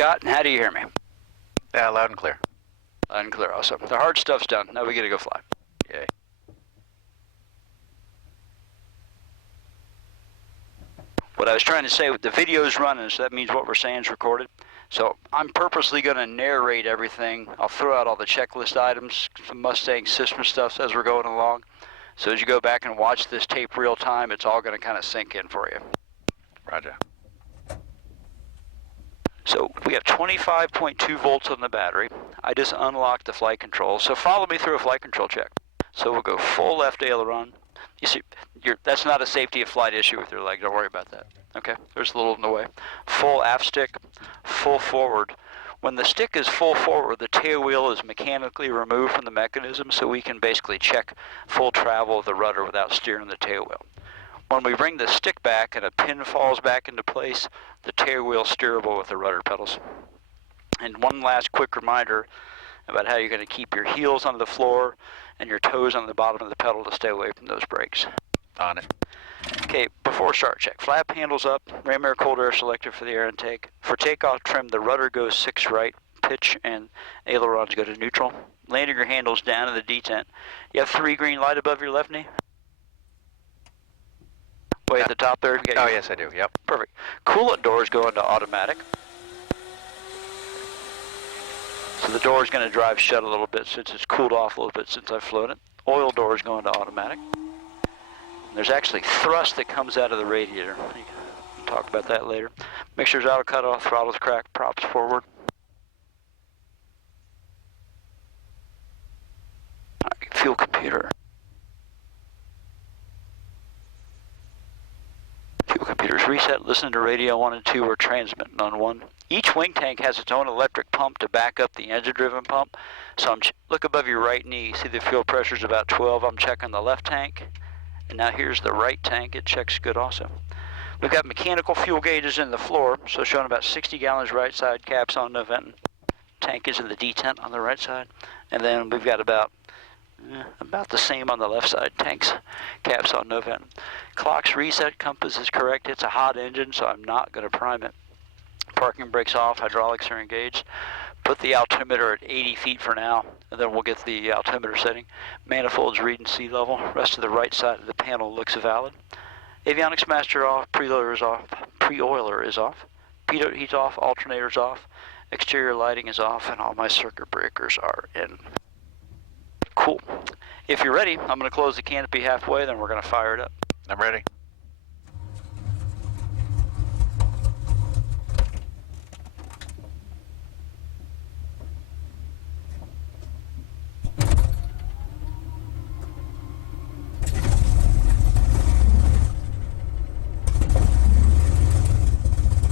Scott, how do you hear me? Yeah, loud and clear. Loud and clear, awesome. The hard stuff's done. Now we get to go fly. Yay. What I was trying to say, the video's running, so that means what we're saying is recorded. So I'm purposely going to narrate everything. I'll throw out all the checklist items, some Mustang system stuff as we're going along. So as you go back and watch this tape real time, it's all going to kind of sink in for you. Roger. So we have 25.2 volts on the battery. I just unlocked the flight control. So follow me through a flight control check. So we'll go full left aileron. You see, that's not a safety of flight issue with your leg. Don't worry about that. Okay, there's a little in the way. Full aft stick, full forward. When the stick is full forward, the tail wheel is mechanically removed from the mechanism, so we can basically check full travel of the rudder without steering the tail wheel. When we bring the stick back and a pin falls back into place, the tail wheel is steerable with the rudder pedals. And one last quick reminder about how you're going to keep your heels on the floor and your toes on the bottom of the pedal to stay away from those brakes. On it. Okay, before start check, flap handles up, ram air cold air selector for the air intake. For takeoff trim, the rudder goes 6 right, pitch and ailerons go to neutral. Landing your handles down in the detent. You have 3 green light above your left knee? Way at the top there? Oh, yes, I do. Yep. Perfect. Coolant doors go into automatic. So the door is going to drive shut a little bit since it's cooled off a little bit since I've flown it. Oil doors go into automatic. There's actually thrust that comes out of the radiator. We can talk about that later. Mixture's auto cut off, throttle's cracked, props forward. All right, fuel computer. Fuel computer's reset. Listen to radio 1 and 2 or transmitting on 1. Each wing tank has its own electric pump to back up the engine-driven pump. So look above your right knee. See the fuel pressure's about 12. I'm checking the left tank. And now here's the right tank. It checks good also. We've got mechanical fuel gauges in the floor, so showing about 60 gallons right side, caps on, no venting. Tank is in the detent on the right side. And then we've got about the same on the left side. Tanks, caps on, no venting. Clock's reset, compass is correct. It's a hot engine, so I'm not going to prime it. Parking brakes off, hydraulics are engaged. Put the altimeter at 80 feet for now, and then we'll get the altimeter setting. Manifolds reading sea level. Rest of the right side of the panel looks valid. Avionics master off, preoiler is off, pitot heat's off, alternator's off, exterior lighting is off, and all my circuit breakers are in. Cool. If you're ready, I'm going to close the canopy halfway, then we're going to fire it up. I'm ready.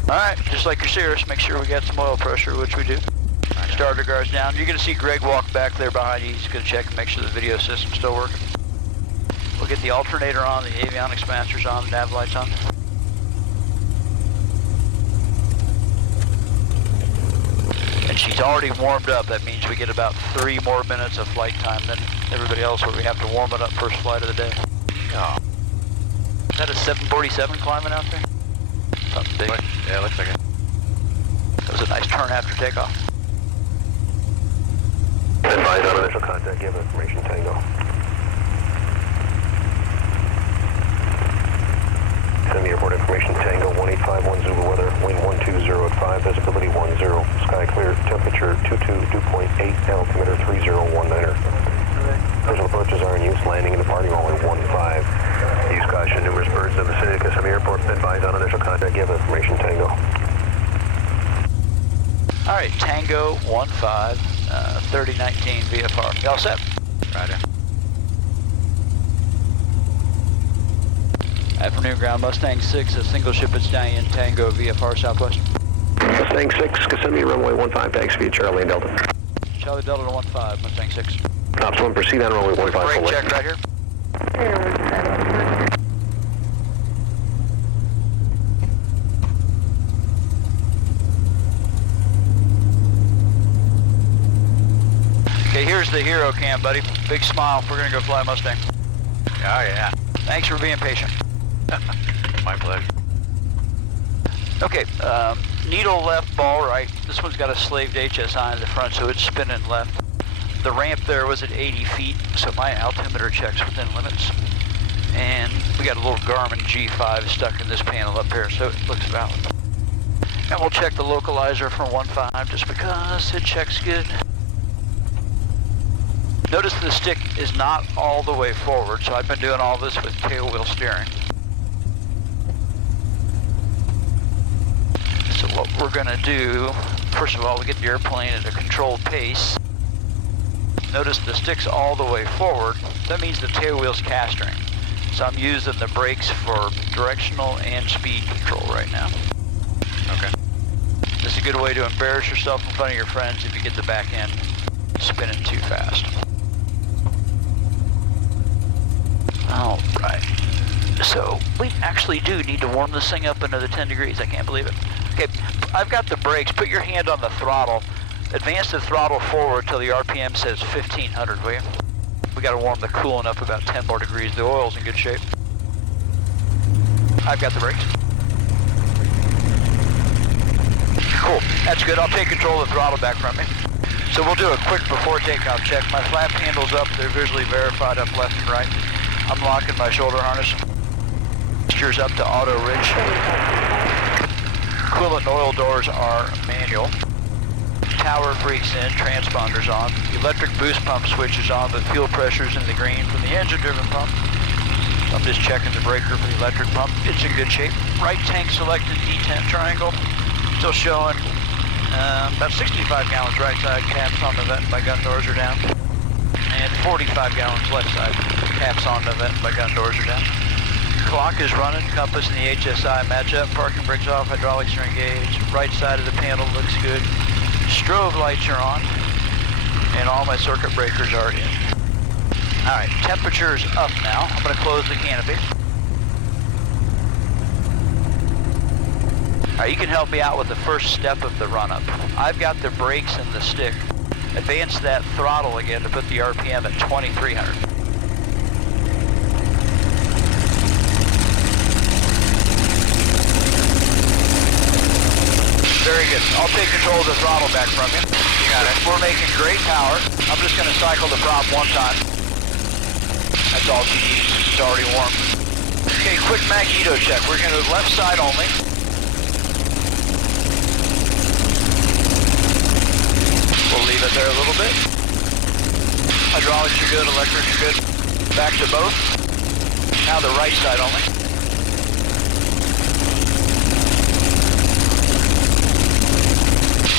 Alright, just like your Cirrus, make sure we got some oil pressure, which we do. Starter guards down. You're going to see Greg walk back there behind you. He's going to check and make sure the video system's still working. We'll get the alternator on, the avionics master's on, the nav lights on. And she's already warmed up. That means we get about 3 more minutes of flight time than everybody else where we have to warm it up first flight of the day. Oh. Is that a 747 climbing out there? Something big. Yeah, looks like it. That was a nice turn after takeoff. Advise on initial contact, give information Tango. Send me airport information Tango 1851 Zulu weather, wind 120 at 5, visibility 10, sky clear, temperature 22, dew point 8, altimeter 3019er. Visual approaches are in use, landing and departing only 15. Use caution, numerous birds in the vicinity of Kissimmee Airport. Advise on initial contact, give information Tango. All right, Tango 15, 3019 VFR. You all set? Roger. Afternoon ground, Mustang 6, a single ship at Stallion, Tango VFR Southwest. Mustang 6, Kissimmee, runway 15, taxi speed, Charlie and Delta. Charlie Delta to 15, Mustang 6. Ops 1, proceed on runway 15 Brake full check right here. Okay, here's the hero cam, buddy. Big smile. We're going to go fly Mustang. Oh, yeah. Thanks for being patient. My pleasure. Okay, needle left, ball right. This one's got a slaved HSI in the front, so it's spinning left. The ramp there was at 80 feet, so my altimeter check's within limits. And we got a little Garmin G5 stuck in this panel up here, so it looks valid. And we'll check the localizer for 1.5 just because it checks good. Notice the stick is not all the way forward, so I've been doing all this with tail wheel steering. So what we're gonna do, first of all, we get the airplane at a controlled pace. Notice the stick's all the way forward. That means the tail wheel's castering. So I'm using the brakes for directional and speed control right now. Okay. This is a good way to embarrass yourself in front of your friends if you get the back end spinning too fast. All right. So we actually do need to warm this thing up another 10 degrees. I can't believe it. Okay, I've got the brakes. Put your hand on the throttle. Advance the throttle forward till the RPM says 1500, will you? We got to warm the coolant up about 10 more degrees. The oil's in good shape. I've got the brakes. Cool, that's good. I'll take control of the throttle back from me. So we'll do a quick before takeoff check. My flap handle's up. They're visually verified up left and right. I'm locking my shoulder harness. Steers up to auto rich. Coolant and oil doors are manual. Tower freaks in, transponders on. Electric boost pump switch is on, but fuel pressure's in the green from the engine-driven pump. I'm just checking the breaker for the electric pump. It's in good shape. Right tank selected, D10 triangle. Still showing about 65 gallons right side, caps on the vent, my gun doors are down. And 45 gallons left side, caps on the vent, my gun doors are down. Clock is running, compass and the HSI match up, parking brakes off, hydraulics are engaged. Right side of the panel looks good. Strobe lights are on, and all my circuit breakers are in. All right, temperature's up now. I'm going to close the canopy. All right, you can help me out with the first step of the run-up. I've got the brakes and the stick. Advance that throttle again to put the RPM at 2300. Very good. I'll take control of the throttle back from you. You got it. We're making great power. I'm just going to cycle the prop one time. That's all she needs. It's already warm. Okay, quick magneto check. We're going to the left side only. We'll leave it there a little bit. Hydraulics are good. Electrics are good. Back to both. Now the right side only.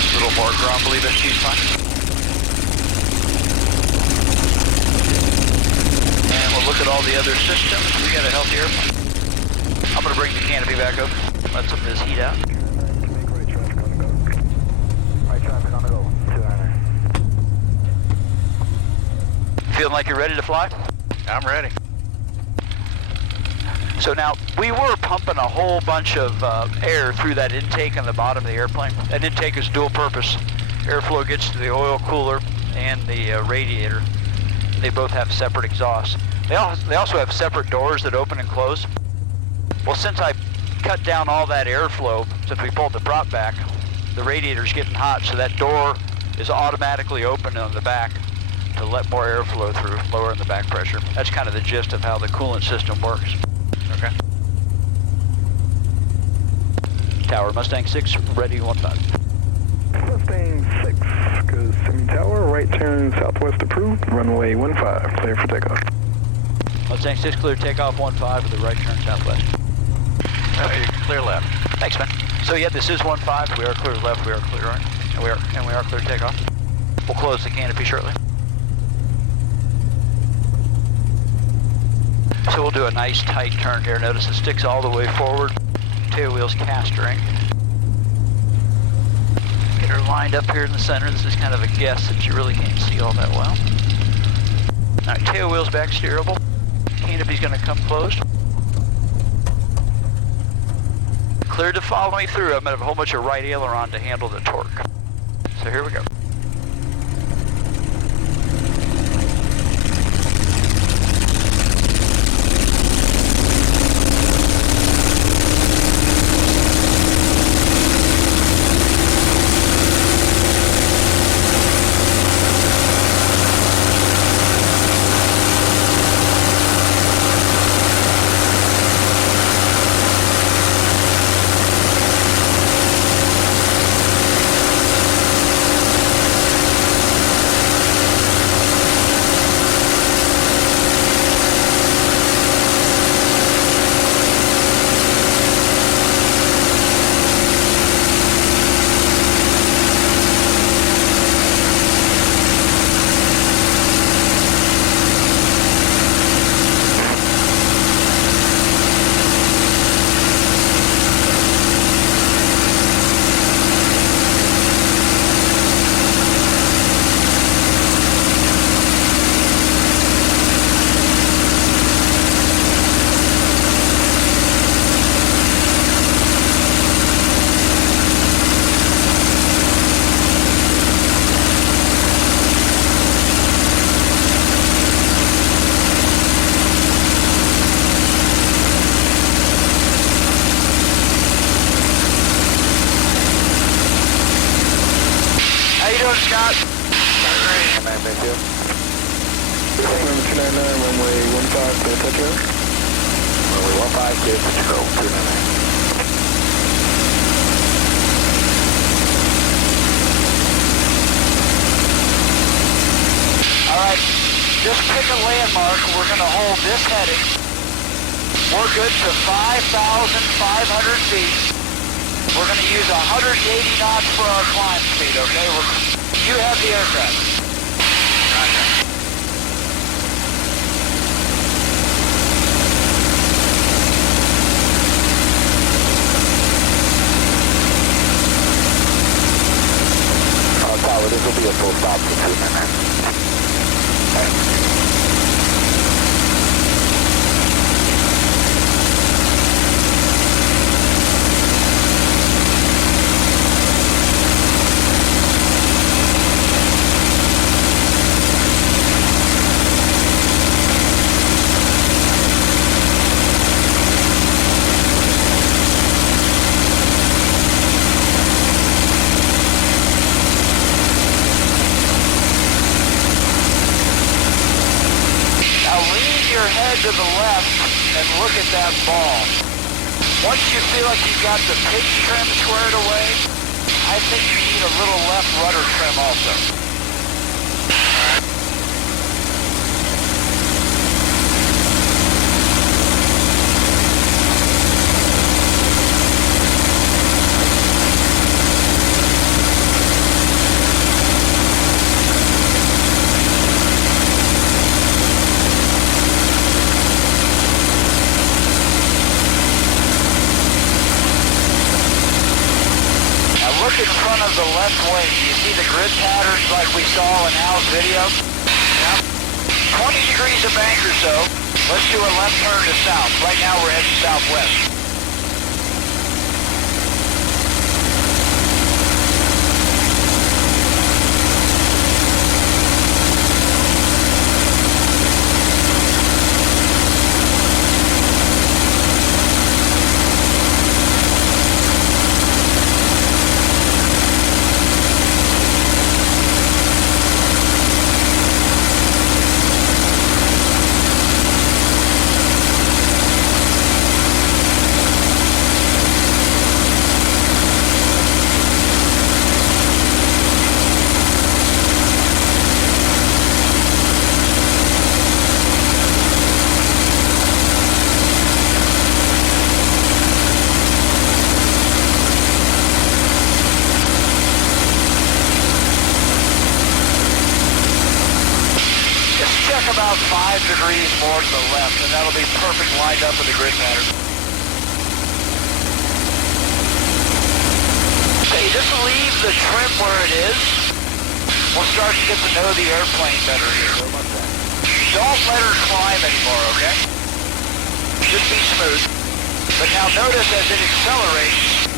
A little more grumbly, but she's fine. And we'll look at all the other systems. We got a healthy airplane. I'm going to bring the canopy back up. Let some of this heat out. Right traffic on the go. 200. Feeling like you're ready to fly? I'm ready. So now, we were pumping a whole bunch of air through that intake on the bottom of the airplane. That intake is dual purpose. Airflow gets to the oil cooler and the radiator. They both have separate exhausts. They also have separate doors that open and close. Well, since I cut down all that airflow, since we pulled the prop back, the radiator's getting hot, so that door is automatically open on the back to let more airflow through, lowering the back pressure. That's kind of the gist of how the coolant system works. Okay. Tower, Mustang 6, ready 1-5. Mustang 6, goes Semi Tower, right turn southwest approved, runway 15, clear for takeoff. Mustang 6 clear takeoff 15 with the right turn southwest. Okay, clear left. Thanks, man. So yeah, this is 15. We are clear left. We are clear right, and we are clear takeoff. We'll close the canopy shortly. So we'll do a nice tight turn here. Notice it sticks all the way forward. Tail wheel's castering. Get her lined up here in the center. This is kind of a guess that you really can't see all that well. All right, tail wheel's back steerable. Canopy's going to come closed. Cleared to follow me through. I'm going to have a whole bunch of right aileron to handle the torque. So here we go. 152. Number 299, runway 15, clear touch road. Runway 15, clear touch road, 299. Alright, just pick a landmark. We're going to hold this heading. We're good to 5,500 feet. We're going to use 180 knots for our climb speed, okay? You have the aircraft. Tower, this will be a full stop for 2 minutes. To the left and look at that ball. Once you feel like you've got the pitch trim squared away, I think you need a little left rudder trim also. Look in front of the left wing. You see the grid patterns like we saw in Al's video? Yeah. 20 degrees of bank or so. Let's do a left turn to south. Right now we're heading southwest. About 5 degrees more to the left, and that'll be perfect lined up with the grid pattern. Okay, just leave the trim where it is. We'll start to get to know the airplane better here. Don't let her climb anymore, okay? Should be smooth. But now notice as it accelerates,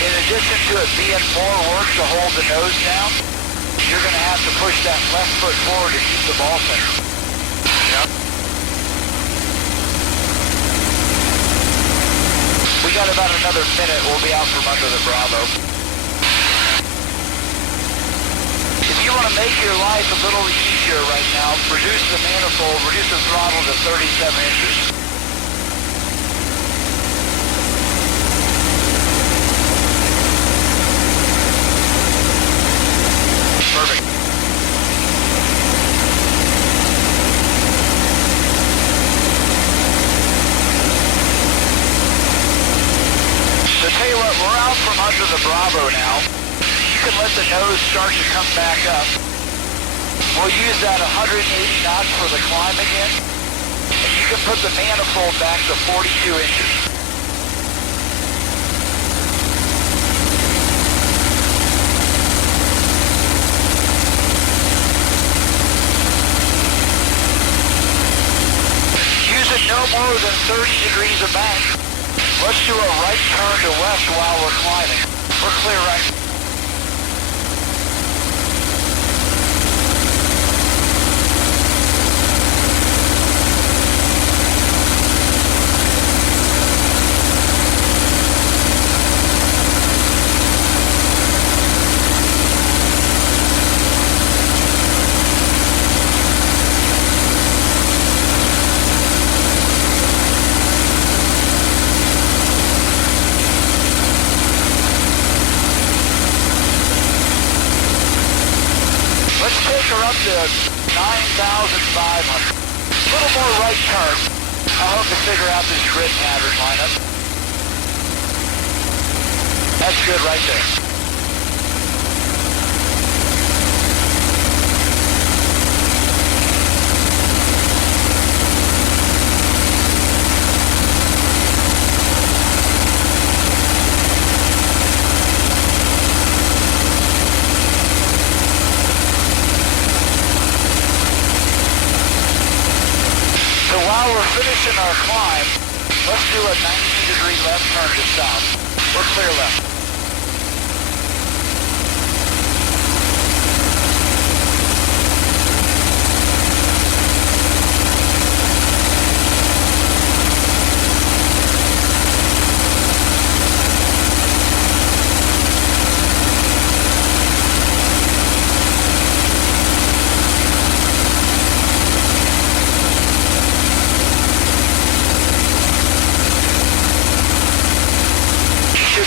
in addition to it being more work to hold the nose down, you're going to have to push that left foot forward to keep the ball center. Yep. We got about another minute. We'll be out from under the Bravo. If you want to make your life a little easier right now, reduce the manifold, reduce the throttle to 37 inches. Perfect. So tell you what, we're out from under the Bravo now. You can let the nose start to come back up. We'll use that 180 knots for the climb again. And you can put the manifold back to 42 inches. Use it no more than 30 degrees of bank. Let's do a right turn to west while we're climbing. We're clear right. Let's take her up to 9,500. A little more right turn. I'll help you figure out this grid pattern lineup. That's good right there. While we're finishing our climb, let's do a 90-degree left turn to south. We're clear left.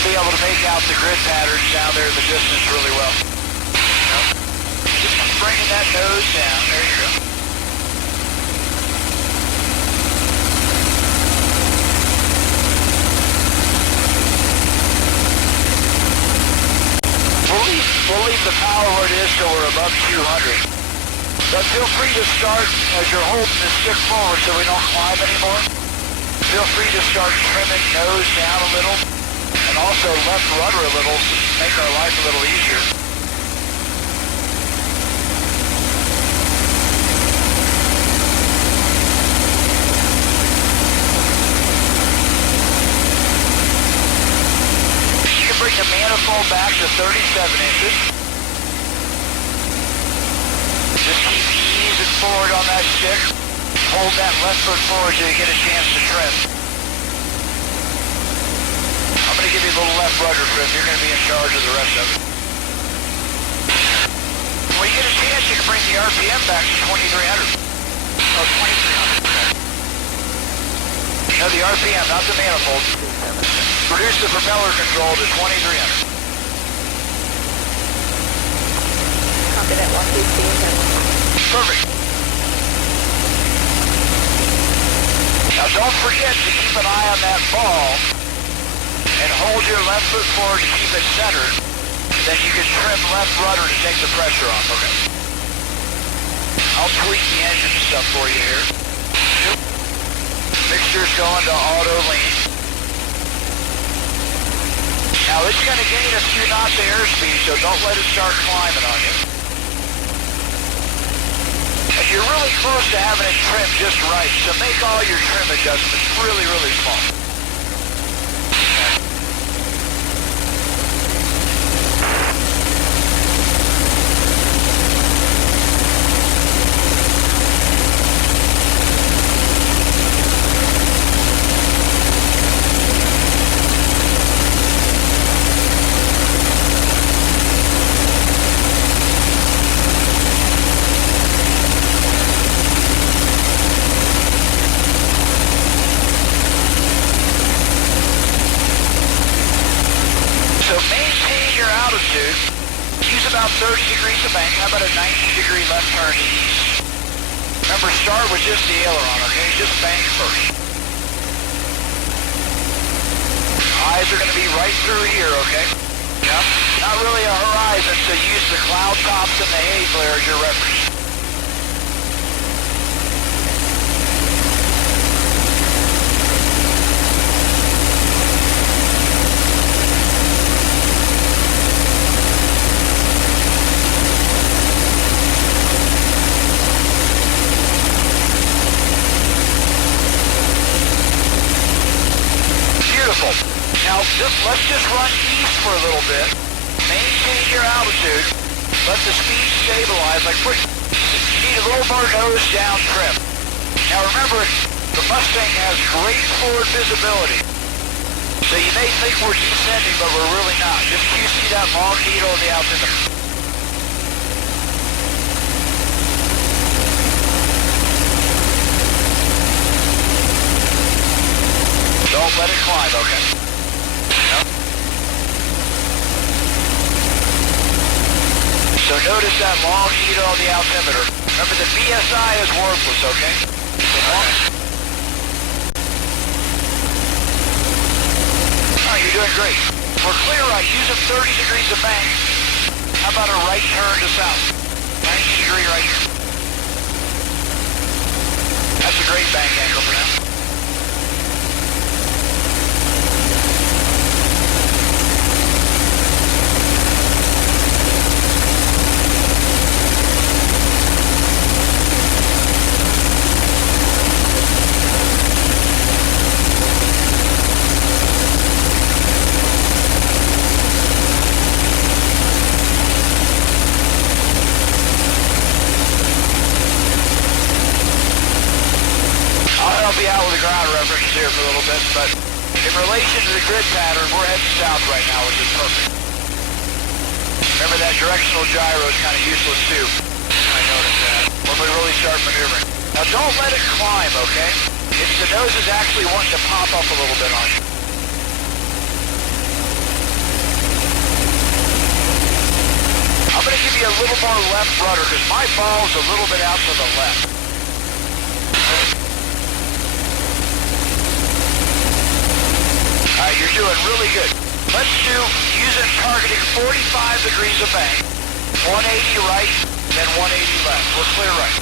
Be able to make out the grid patterns down there in the distance really well. Just keep bringing that nose down. There you go. We'll leave the power where it is till we're above 200. But feel free to start as you're holding the stick forward so we don't climb anymore. Feel free to start trimming nose down a little. And also left rudder a little to make our life a little easier. You can bring the manifold back to 37 inches. Just keep easing forward on that stick. Hold that left foot forward so you get a chance to trim. I'm going to give you a little left rudder, Chris. You're going to be in charge of the rest of it. When you get a chance, you can bring the RPM back to 2,300. Oh, 2,300. No, the RPM, not the manifold. Reduce the propeller control to 2,300. Copy that 150. Perfect. Now don't forget to keep an eye on that ball. And hold your left foot forward to keep it centered. Then you can trim left rudder to take the pressure off. Okay. I'll tweak the engine stuff for you here. Mixture's going to auto lean. Now it's going to gain a few knots of airspeed, so don't let it start climbing on you. And you're really close to having it trimmed just right, so make all your trim adjustments really, really small. Use about 30 degrees of bank. How about a 90-degree left turn east? Remember, start with just the aileron, okay? Just bank first. Eyes are going to be right through here, okay? Yeah. Not really a horizon, so use the cloud tops and the haze layer as your reference. Now, let's just run east for a little bit. Maintain your altitude. Let the speed stabilize. You need a little more nose down trim. Now remember, the Mustang has great forward visibility. So you may think we're descending, but we're really not. Just you see that long needle in the altimeter. Don't let it climb, okay? Yep. So notice that long needle on the altimeter. Remember the BSI is worthless, okay? Alright, you're doing great. For clear right, using 30 degrees of bank. How about a right turn to south? 90 degree right here. That's a great bank angle for now. I'll be out with the ground references here for a little bit, but in relation to the grid pattern, we're heading south right now, which is perfect. Remember that directional gyro is kind of useless too. I noticed that. When we really start maneuvering. Now don't let it climb, okay? It's the nose is actually wanting to pop up a little bit on you. I'm going to give you a little more left rudder because my ball is a little bit out to the left. Alright, you're doing really good. Let's do, using targeting 45 degrees of bank, 180 right, then 180 left. We're clear right.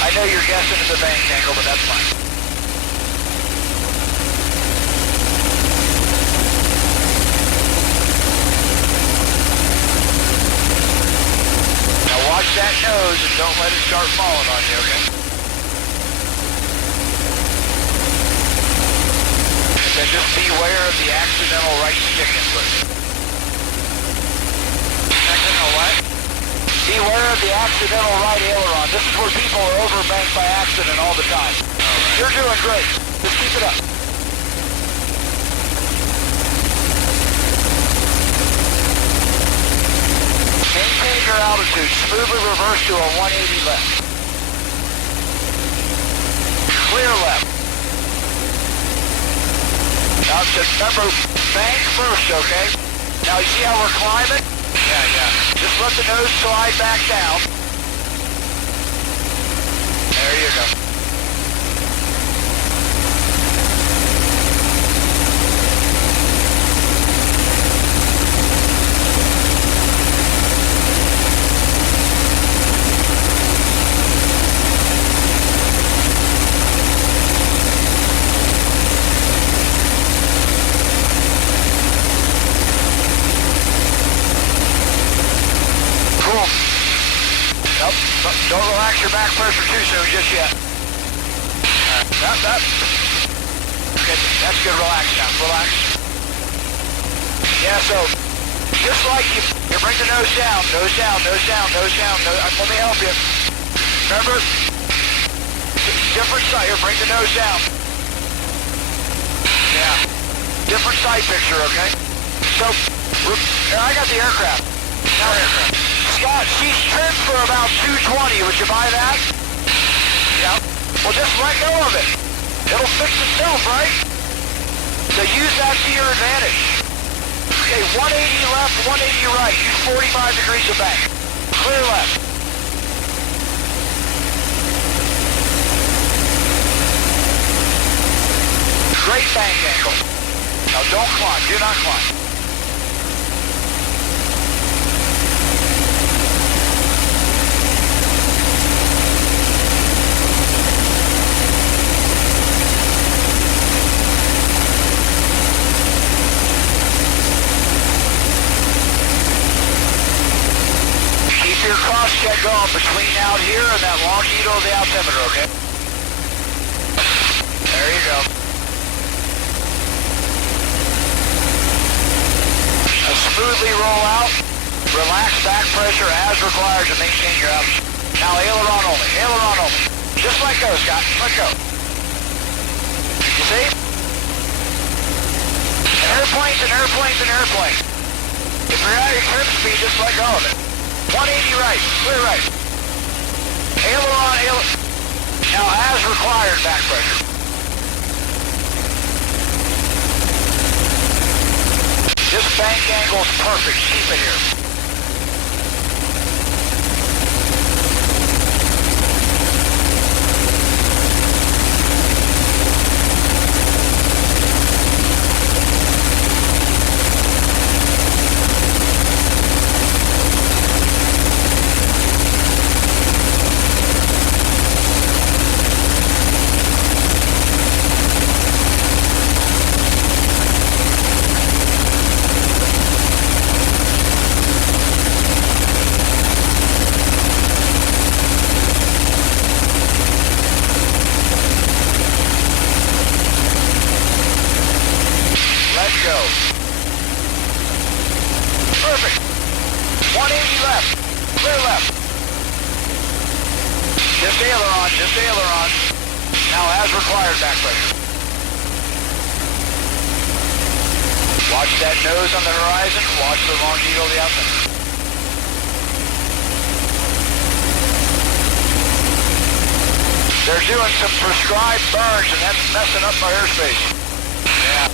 I know you're guessing at the bank angle, but that's fine. Now watch that nose and don't let it start falling on you, okay? And just beware of the accidental right stick input. Accidental what? Beware of the accidental right aileron. This is where people are overbanked by accident all the time. Right. You're doing great. Just keep it up. Maintain your altitude. Smoothly reverse to a 180 left. Clear left. Now just remember, bank first, okay? Now you see how we're climbing? Yeah. Just let the nose slide back down. There you go. Don't relax your back pressure too soon just yet. That. Okay, that's good. Relax now. Relax. Yeah, so just like you bring the nose down, nose down, nose down, nose down. Let me help you. Remember, different side. Here, bring the nose down. Yeah. Different side picture, okay? So, here, I got the aircraft. Now, aircraft. Scott, she's trimmed for about 220. Would you buy that? Yep. Well, just let go of it. It'll fix itself, right? So use that to your advantage. Okay, 180 left, 180 right. Use 45 degrees of bank. Clear left. Great bank angle. Now don't climb. Do not climb. Your cross check going between out here and that long needle of the altimeter, okay? There you go. Now smoothly roll out. Relax back pressure as required to maintain your altitude. Now aileron only. Aileron only. Just let go, Scott. Let go. You see? Airplanes and airplanes and airplanes. If you're at your trim speed, just let go of it. 180 right, clear right. Aileron. Now as required, back pressure. This bank angle is perfect. Keep it here. just aileron. Now as required, back pressure. Watch that nose on the horizon. Watch the long needle of the outside. They're doing some prescribed burns, and that's messing up our airspace. Yeah.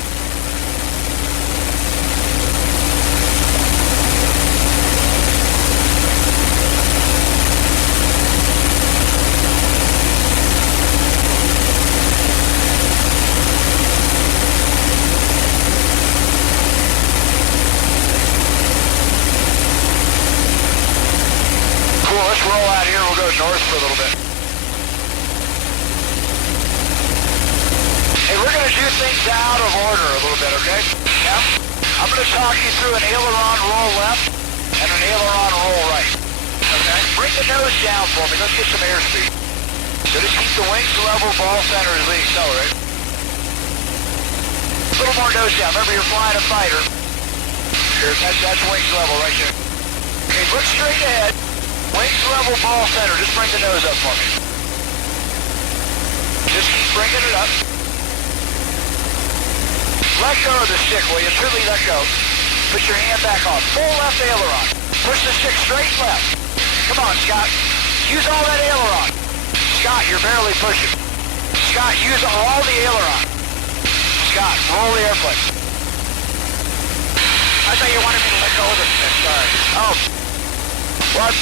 Cool, let's roll out here. We'll go north for a little bit. Hey, we're going to do things out of order a little bit, okay? Yeah? I'm going to talk you through an aileron roll left and an aileron roll right. Okay? Bring the nose down for me. Let's get some airspeed. So just keep the wings level, ball center as we accelerate. A little more nose down. Remember, you're flying a fighter. Here, that's wings level right there. Okay, look straight ahead. Wings level, ball center. Just bring the nose up for me. Just keep bringing it up. Let go of the stick, will you? Truly let go. Put your hand back on. Full left aileron. Push the stick straight left. Come on, Scott. Use all that aileron. Scott, you're barely pushing. Scott, use all the aileron. Scott, roll the airplane. I thought you wanted me to let go of the stick. Sorry. Oh. What?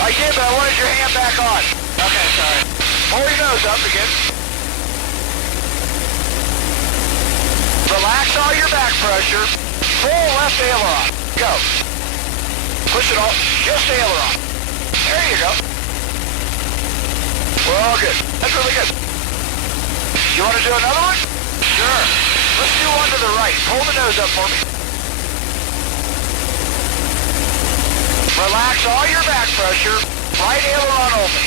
I did, but I wanted your hand back on. Okay, sorry. Pull your nose up again. Relax all your back pressure. Full left aileron. Go. Push it all. Just aileron. There you go. We're all good. That's really good. You want to do another one? Sure. Let's do one to the right. Pull the nose up for me. Relax all your back pressure. Right aileron only.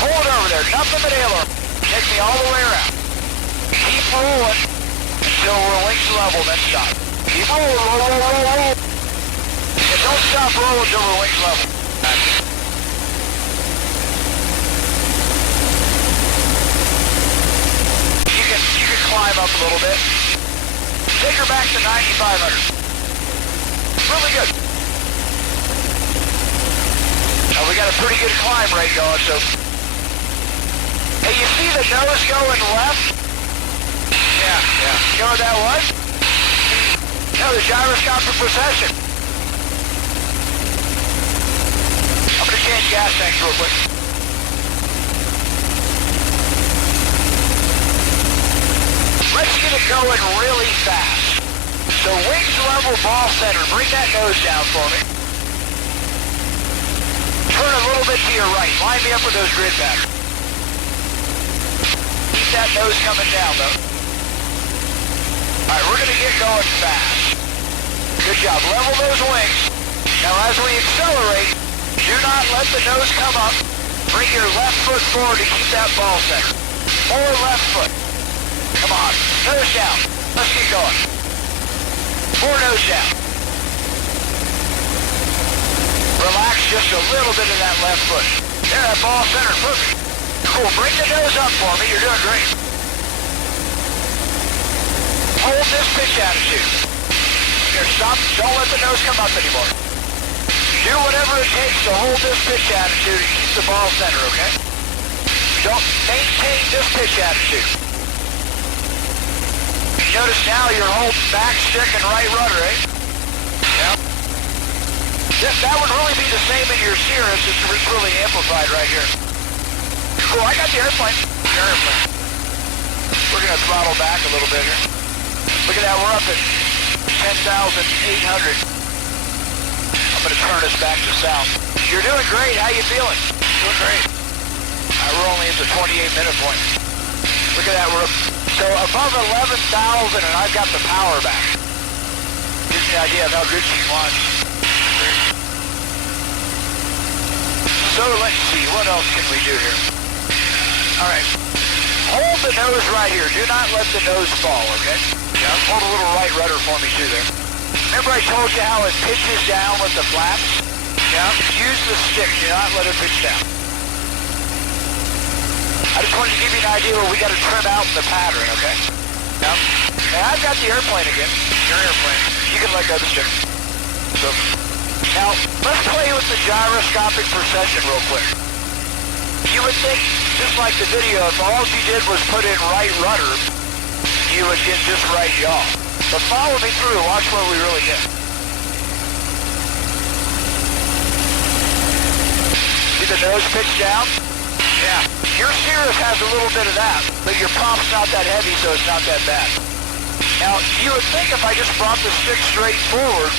Pull it over there. Nothing but aileron. Take me all the way around. Keep rolling. Until we're wings level, then stop. Keep rolling, roll. And don't stop rolling until we're wings level. You can climb up a little bit. Take her back to 9,500. Really good. Now we got a pretty good climb rate going, so. Hey, you see the nose going left? Yeah. You know what that was? No, the gyroscopic precession. I'm going to change gas tanks real quick. Let's get it going really fast. So wings level, ball center. Bring that nose down for me. Turn a little bit to your right. Line me up with those grid patterns. Keep that nose coming down, though. All right, we're going to get going fast. Good job. Level those wings. Now, as we accelerate, do not let the nose come up. Bring your left foot forward to keep that ball center. More left foot. Come on. Nose down. Let's get going. More nose down. Relax just a little bit of that left foot. There, that ball center. Perfect. Cool. Bring the nose up for me. You're doing great. Hold this pitch attitude. Here, stop. Don't let the nose come up anymore. Do whatever it takes to hold this pitch attitude and keep the ball center, okay? Don't maintain this pitch attitude. Notice now you're holding back stick and right rudder, eh? Yeah. That would really be the same in your Cirrus. It's really amplified right here. Cool, I got the airplane. Your airplane. We're going to throttle back a little bit here. Look at that, we're up at 10,800. I'm going to turn us back to south. You're doing great. How you feeling? Doing great. We're only at the 28-minute point. Look at that, we're up. So above 11,000 and I've got the power back. Gives you an idea of how good she wants. So let's see, what else can we do here? All right. Hold the nose right here. Do not let the nose fall, okay? Yeah. Hold a little right rudder for me too there. Remember I told you how it pitches down with the flaps? Yeah. Use the stick. Do not let it pitch down. I just wanted to give you an idea where we got to trim out in the pattern, okay? Now, I've got the airplane again. Your airplane. You can let go of the stick. So, now, let's play with the gyroscopic precession real quick. You would think, just like the video, if all you did was put in right rudder, you would get just right yaw. But follow me through, watch what we really get. See the nose pitch down? Yeah. Your Cirrus has a little bit of that, but your pump's not that heavy, so it's not that bad. Now, you would think if I just brought the stick straight forward,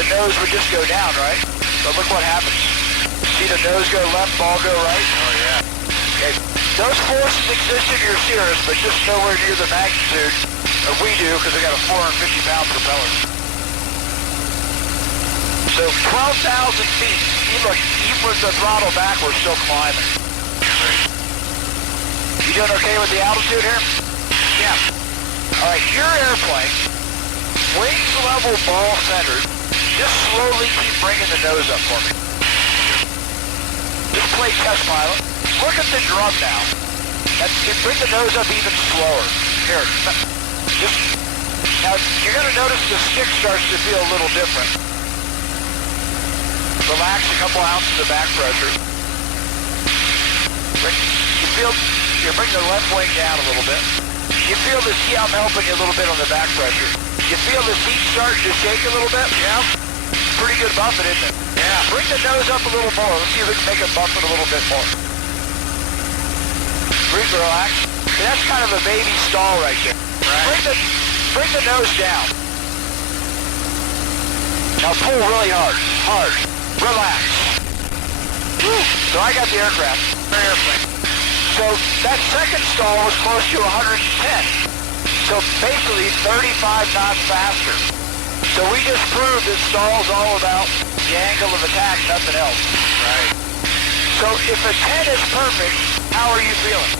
the nose would just go down, right? But look what happens. See the nose go left, ball go right? Oh, yeah. Okay. Those forces exist in your Cirrus, but just nowhere near the magnitude that we do, because we got a 450-pound propeller. So 12,000 feet. Look, even with the throttle back, we're still climbing. You doing okay with the altitude here? Yeah. All right, your airplane, wings level, ball centered. Just slowly keep bringing the nose up for me. Just play test pilot. Look at the drum now. Bring the nose up even slower. Here. Now, you're going to notice the stick starts to feel a little different. Relax a couple ounces of back pressure. You bring the left wing down a little bit. You feel the seat, I'm helping you a little bit on the back pressure. You feel the seat starting to shake a little bit? Yeah. Pretty good bumping, isn't it? Yeah. Bring the nose up a little more. Let's see if we can make it bump it a little bit more. Breathe, relax. See, that's kind of a baby stall right there. Right. Bring the nose down. Now pull really hard. Hard. Relax. Woo. So I got the aircraft. Airplane. So that second stall was close to 110. So basically 35 knots faster. So we just proved that stall's all about the angle of attack, nothing else. Right. So if a 10 is perfect, how are you feeling?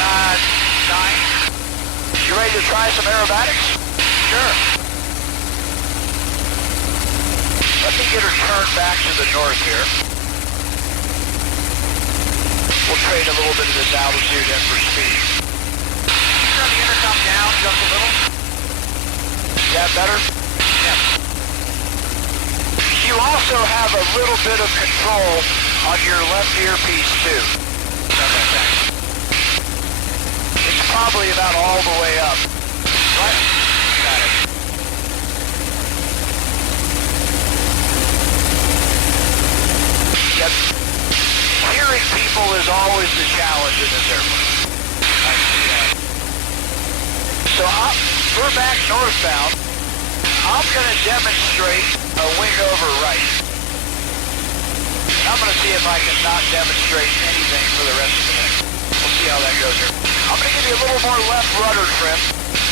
9. You ready to try some aerobatics? Sure. Let me get her turned back to the north here. We'll trade a little bit of this altitude in for speed. Turn the intercom down just a little. Is that better? Yeah. You also have a little bit of control on your left earpiece too. Okay. It's probably about all the way up. Right? Got it. Yep. Hearing people is always the challenge in this airplane. I see that. So we're back northbound. I'm going to demonstrate a wing over right. I'm going to see if I can not demonstrate anything for the rest of the day. We'll see how that goes here. I'm going to give you a little more left rudder trim.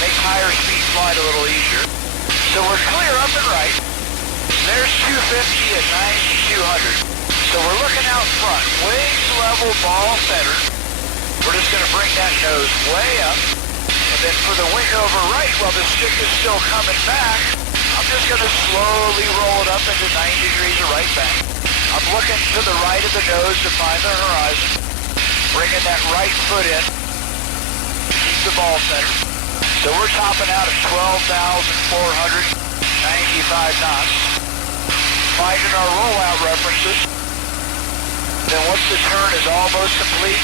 Make higher speed flight a little easier. So we're clear up and right. There's 250 at 9200. So we're looking out front. Wings level, ball center. We're just going to bring that nose way up. And then for the wing over right, while the stick is still coming back, I'm just going to slowly roll it up into 90 degrees of right bank. I'm looking to the right of the nose to find the horizon. Bringing that right foot in. Keep the ball center. So we're topping out at 12,495 knots. Finding our rollout references. Then once the turn is almost complete,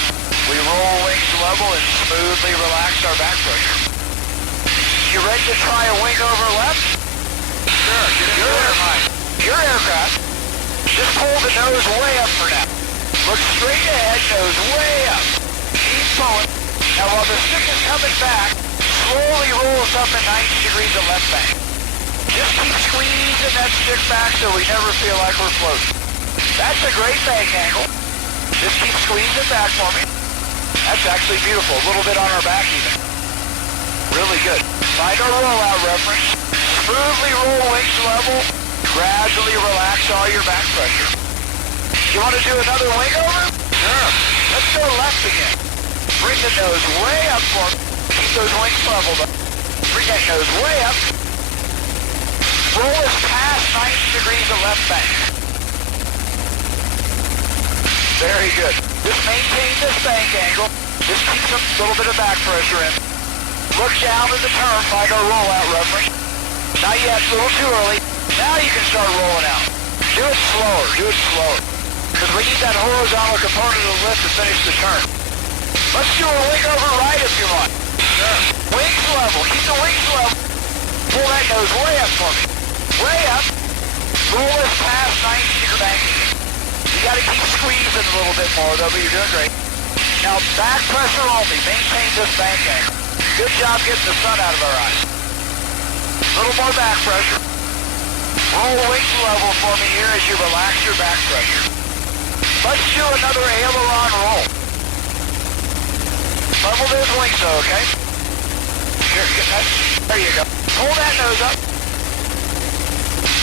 we roll wings level and smoothly relax our back pressure. You ready to try a wing over left? Sure. Your aircraft. Just pull the nose way up for now. Look straight ahead, nose way up. Keep pulling. Now while the stick is coming back, slowly roll us up at 90 degrees of left bank. Just keep squeezing that stick back so we never feel like we're floating. That's a great bank angle. Just keep squeezing back for me. That's actually beautiful. A little bit on our back even. Really good. Find our rollout reference. Smoothly roll wings level. Gradually relax all your back pressure. You want to do another wing over? Sure. Let's go left again. Bring the nose way up for me. Keep those wings leveled up. Bring that nose way up. Roll us past 90 degrees of left bank. Very good. Just maintain this bank angle. Just keep some little bit of back pressure in. Look down at the turn, find our rollout reference. Not yet, a little too early. Now you can start rolling out. Do it slower. Because we need that horizontal component of the lift to finish the turn. Let's do a wing over right if you want. Sure. Wings level, keep the wings level. Pull that nose way up for me. Way up. Roll this past 90-degree banking. You got to keep squeezing a little bit more though, but you're doing great. Now back pressure only, maintain this bank angle. Good job getting the sun out of our eyes. A little more back pressure. Roll wings level for me here as you relax your back pressure. Let's do another aileron roll. Level those wings though, okay? Here, get that. There you go. Pull that nose up.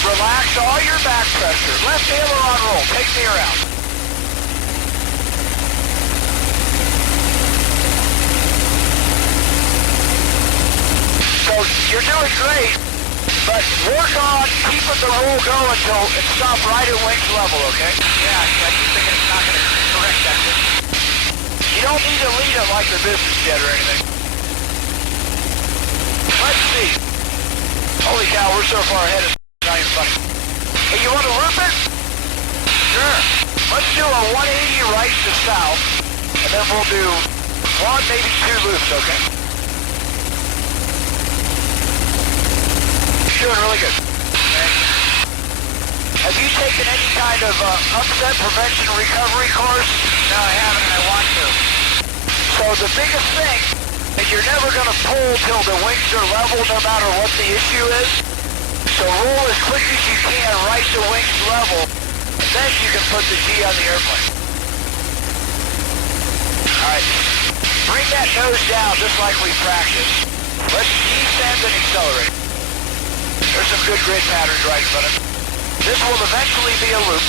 Relax all your back pressure. Left aileron roll. Take me around. So you're doing great, but work on keeping the roll going until it stops right at wings level, okay? Yeah, I just think it's not going to correct that. You don't need to lead it like the business jet or anything. Let's see. Holy cow, we're so far ahead, it's not even funny. Hey, you want to loop it? Sure. Let's do a 180 right to south, and then we'll do one, maybe two loops, okay? You're doing really good. Have you taken any kind of upset prevention recovery course? No, I haven't, and I want to. So the biggest thing is you're never going to pull till the wings are level no matter what the issue is. So roll as quick as you can right to wings level, and then you can put the G on the airplane. Alright, bring that nose down just like we practiced. Let's descend and accelerate. There's some good grid patterns right in front of it. This will eventually be a loop.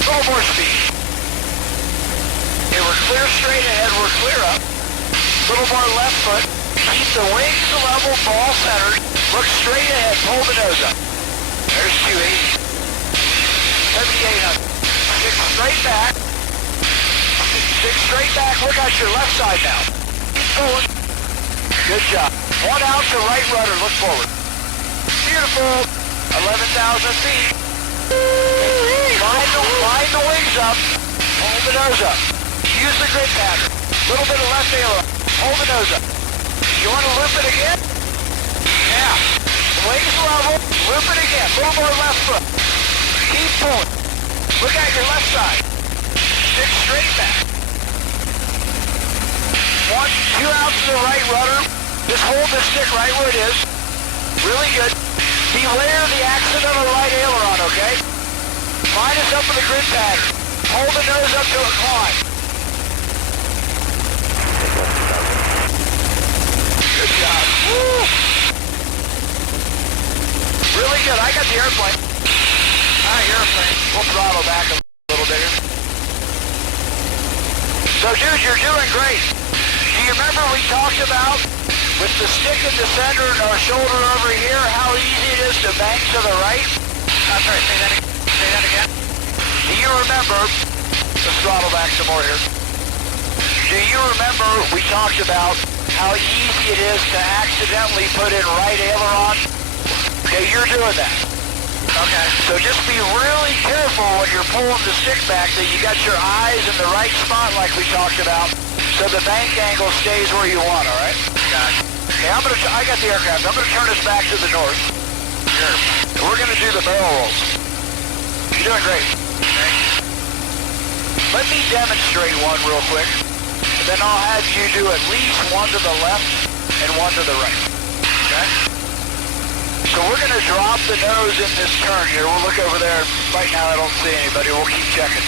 A little more speed. Okay, we're clear straight ahead, we're clear up. A little more left foot. Keep the wings level, ball centered. Look straight ahead, pull the nose up. There's 280. 7,800. Six straight back. Six straight back. Look out your left side now. Keep going. Good job. One out to right rudder, look forward. Beautiful. 11,000 feet. Line the wings up. Hold the nose up. Use the grid pattern. Little bit of left aileron. Hold the nose up. You want to loop it again? Yeah. Wings level. Loop it again. Little more left foot. Keep pulling. Look at your left side. Stick straight back. 1, 2 out to the right rudder. Just hold the stick right where it is. Really good. Beware the accidental right aileron, okay? Line us up with the grid pattern. Hold the nose up till it climbs. Good job. Woo! Really good. I got the airplane. All right, airplane. We'll throttle back a little bit here. So, dude, you're doing great. Do you remember we talked about with the stick in the center and our shoulder over here, how easy it is to bank to the right? I'm sorry, say that again. Do you remember, let's throttle back some more here. Do you remember we talked about how easy it is to accidentally put in right aileron? Okay, you're doing that. Okay. So just be really careful when you're pulling the stick back that you got your eyes in the right spot like we talked about, so the bank angle stays where you want, all right? Gotcha. Okay, I got the aircraft. I'm gonna turn us back to the north. Sure. And we're gonna do the barrel rolls. You're doing great. Okay. Let me demonstrate one real quick. And then I'll have you do at least one to the left and one to the right. Okay? So we're gonna drop the nose in this turn here. We'll look over there. Right now I don't see anybody. We'll keep checking.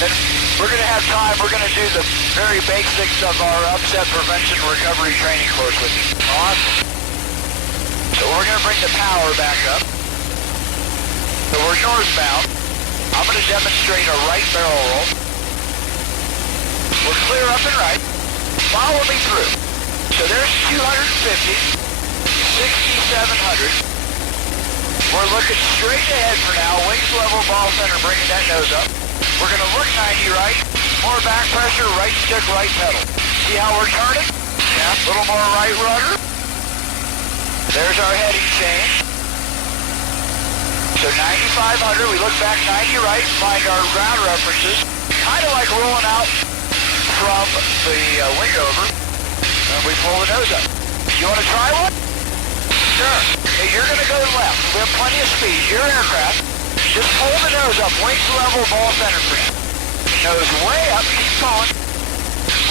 Then we're going to have time. We're going to do the very basics of our upset prevention recovery training course with you. Awesome. So we're going to bring the power back up. So we're northbound. I'm going to demonstrate a right barrel roll. We're clear up and right. Follow me through. So there's 250, 6,700, We're looking straight ahead for now. Wings level, ball center, bringing that nose up. We're going to look 90 right. More back pressure, right stick, right pedal. See how we're turning? Yeah. A little more right rudder. There's our heading change. So 9,500, we look back 90 right, find our ground references. Kind of like rolling out from the wing over. And we pull the nose up. You want to try one? Sure. Hey, you're going to go left. We have plenty of speed. Your aircraft. Just pull the nose up. Wings level, ball center for you. Nose way up. Keep going.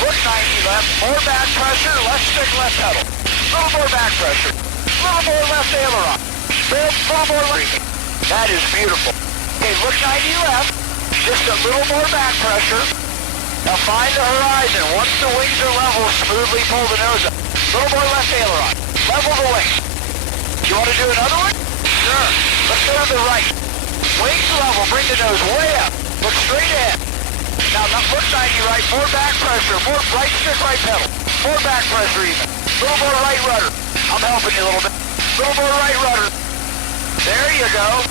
Look 90 left. More back pressure. Left stick, left pedal. A little more back pressure. A little more left aileron. A little more left. That is beautiful. Okay, look 90 left. Just a little more back pressure. Now find the horizon. Once the wings are level, smoothly pull the nose up. A little more left aileron. Level the wings. You want to do another one? Sure. Let's go to the right. Wings level. Bring the nose way up. Look straight ahead. Now look 90 right. More back pressure. More right stick, right pedal. More back pressure even. A little more right rudder. I'm helping you a little bit. A little more right rudder. There you go.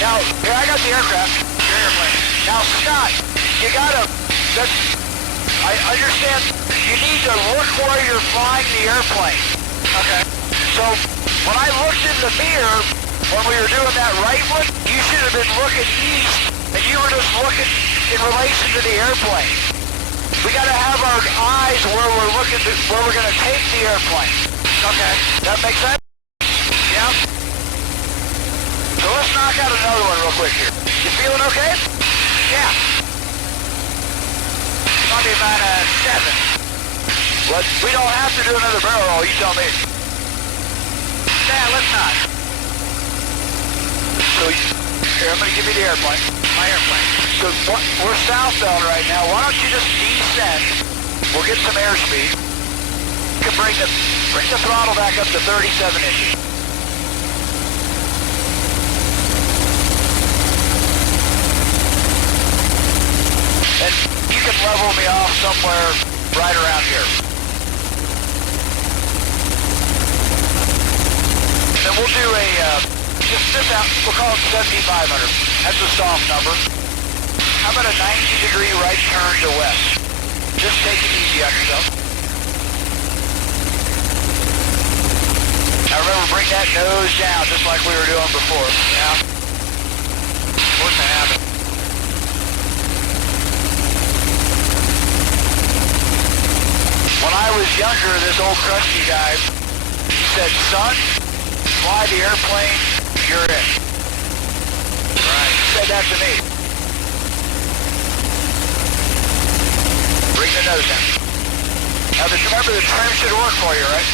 Now, here I got the aircraft. Your airplane. Now, Scott, you gotta, I understand, you need to look where you're flying the airplane. Okay. So, when I looked in the mirror, when we were doing that right one, you should have been looking east, and you were just looking in relation to the airplane. We gotta have our eyes where we're looking, where we're gonna take the airplane. Okay. That make sense? Yeah. So let's knock out another one real quick here. You feeling okay? Yeah. Maybe about a 7. But we don't have to do another barrel roll, you tell me. Yeah, let's not. So, here, I'm going to give you the airplane. My airplane. So, we're southbound right now. Why don't you just descend? We'll get some airspeed. You can bring the throttle back up to 37 inches. And you can level me off somewhere right around here. And then we'll do a, just sit out, we'll call it 7,500. That's a soft number. How about a 90-degree right turn to west? Just take it easy on yourself. Now remember, bring that nose down just like we were doing before. Yeah. What's going to happen? When I was younger, this old crusty guy, he said, son, fly the airplane, you're in. Right. He said that to me. Bring the nose down. Now, remember, the trim should work for you, right?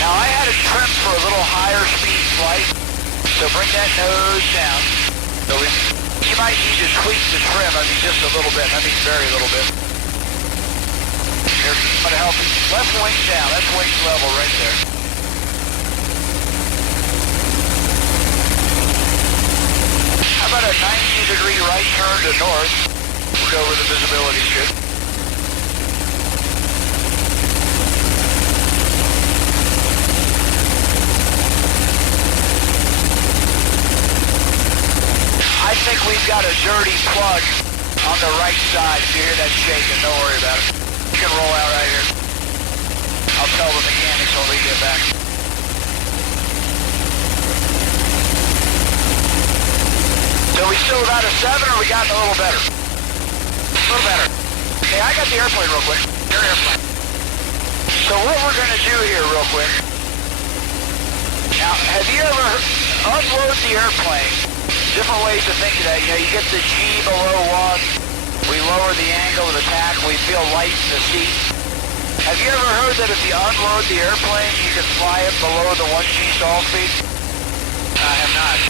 Now, I had it trimmed for a little higher speed flight, so bring that nose down. So you might need to tweak the trim, just a little bit. Very little bit. Here, I'm going to help you. Left wing down. That's wing level right there. How about a 90-degree right turn to north? We'll go where the visibility should. I think we've got a dirty plug on the right side. If you hear that shaking, don't worry about it. You can roll out right here. I'll tell the mechanics when we get back. So we still about a 7, or we gotten a little better? A little better. Okay, I got the airplane real quick. Your airplane. So what we're going to do here real quick. Now, have you ever unload the airplane? Different ways to think of that. You get the G below 1. We lower the angle of attack. We feel light in the seat. Have you ever heard that if you unload the airplane, you can fly it below the 1G stall speed? I have not.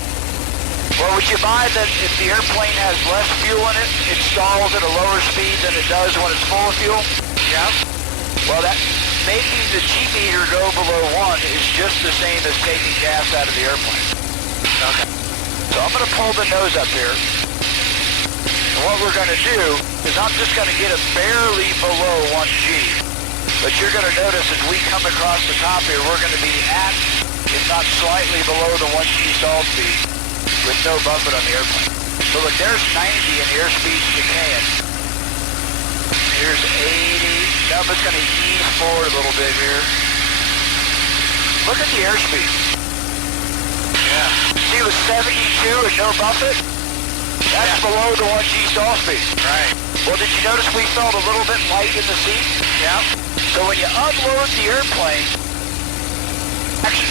Well, would you buy that if the airplane has less fuel in it, it stalls at a lower speed than it does when it's full of fuel? Yeah. Well, that making the G meter go below 1 is just the same as taking gas out of the airplane. Okay. So I'm going to pull the nose up here. And what we're going to do is I'm just going to get it barely below 1G. But you're going to notice as we come across the top here, we're going to be at, if not slightly below the 1G stall speed with no buffet on the airplane. So look, there's 90 and the airspeed's decaying. Here's 80. Now it's going to ease forward a little bit here. Look at the airspeed. Yeah. See, it was 72 and no buffet? That's below the 1G stall speed. Right. Well, did you notice we felt a little bit light in the seat? Yeah. So when you unload the airplane,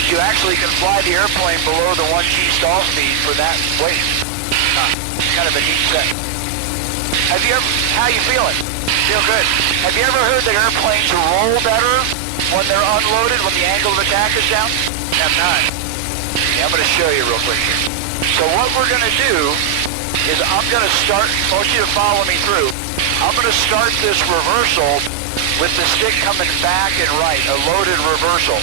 you actually can fly the airplane below the 1G stall speed for that weight. Kind of a neat set. Have you ever, how you feeling? Feel good. Have you ever heard that airplanes roll better when they're unloaded, when the angle of attack is down? Have not. Yeah, I'm going to show you real quick here. So what we're going to do is I'm going to start, I want you to follow me through. I'm going to start this reversal with the stick coming back and right, a loaded reversal.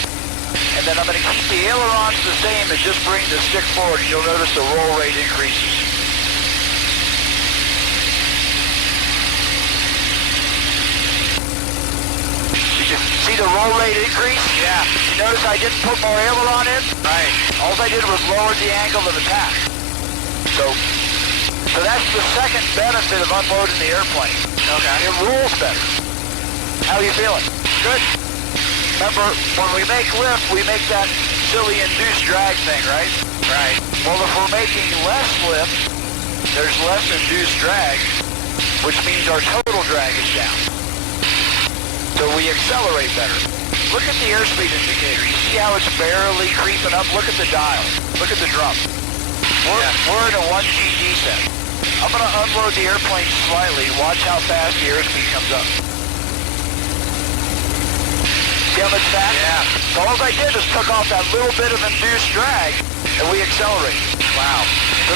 And then I'm going to keep the ailerons the same and just bring the stick forward. You'll notice the roll rate increases. See the roll rate increase? Yeah. You notice I didn't put more aileron in? Right. All I did was lower the angle of attack. So that's the second benefit of unloading the airplane. Okay. It rolls better. How are you feeling? Good. Remember, when we make lift, we make that silly induced drag thing, right? Right. Well, if we're making less lift, there's less induced drag, which means our total drag is down. So we accelerate better. Look at the airspeed indicator. You see how it's barely creeping up? Look at the dial. Look at the drum. We're in a 1G descent. I'm going to unload the airplane slightly. Watch how fast the airspeed comes up. See how much fast? Yeah. So all I did is took off that little bit of induced drag, and we accelerated. Wow. So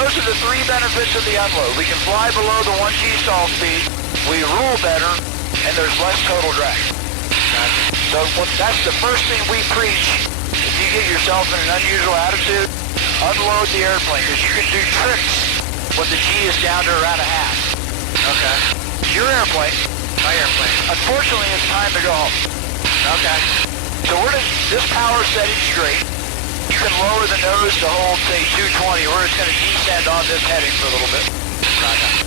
those are the three benefits of the unload. We can fly below the 1G stall speed, we rule better, and there's less total drag. So that's the first thing we preach. If you get yourself in an unusual attitude, unload the airplane, because you can do tricks when the G is down to around a half. Okay. Your airplane. My airplane. Unfortunately, it's time to go home. Okay. So this power setting straight. You can lower the nose to hold, say, 220. We're just going to descend on this heading for a little bit. Right.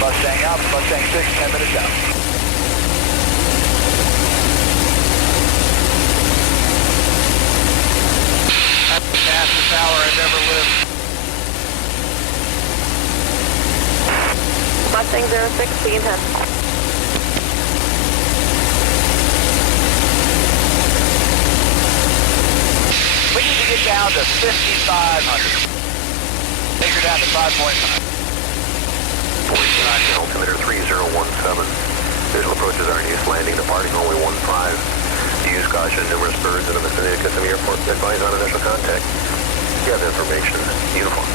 Mustang out, Mustang 6, 10 minutes out. That's the fastest hour I've ever lived. Mustang 06, being 10. We need to get down to 5,500. Take her down to 5.5. Altimeter 3017. Visual approaches are in use. Landing, departing only 15. Use caution. Numerous birds in the vicinity of Kissimmee Airport. Advise on initial contact. You have information. Uniform.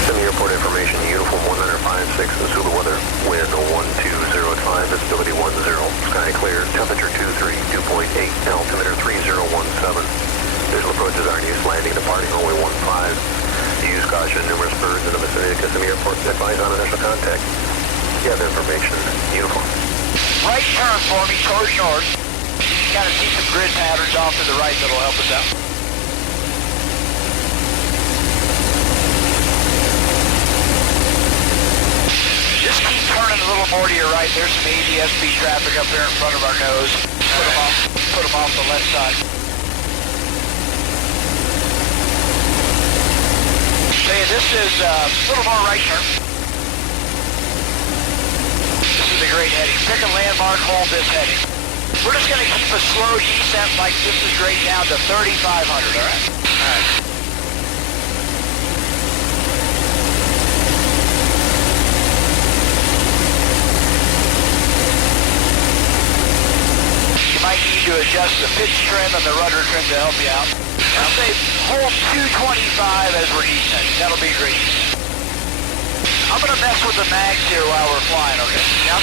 Kissimmee Airport information. Uniform 156 Zulu weather. Wind 1205. Visibility 10. Sky clear. Temperature 23. Dew point 8. Altimeter 3017. Visual approaches are in use. Landing, departing only 15. Use caution. Numerous birds in the vicinity of Kissimmee Airport. Advise on initial contact. You have information. Uniform. Right turn for me towards north. You can kind of see some grid patterns off to the right that'll help us out. Just keep turning a little more to your right. There's some ADS-B traffic up there in front of our nose. Put them off the left side. Okay, this is a little more right turn. This is a great heading. Pick a landmark, hold this heading. We're just going to keep a slow descent like this is straight down to 3,500, all right? All right. You might need to adjust the pitch trim and the rudder trim to help you out. I'll say hold 225 as we're descending. That'll be great. I'm going to mess with the mags here while we're flying, okay? Yep.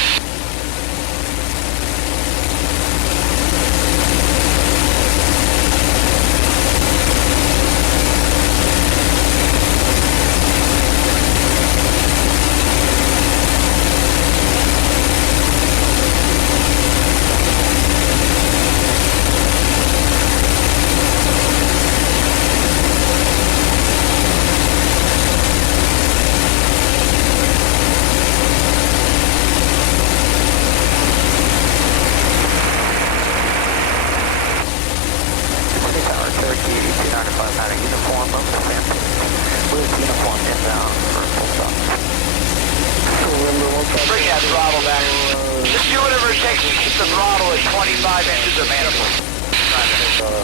Got a uniform up to Phantom. With uniform inbound for full stop. Bring that throttle back. Just do whatever it takes to keep the throttle at 25 inches of manifold.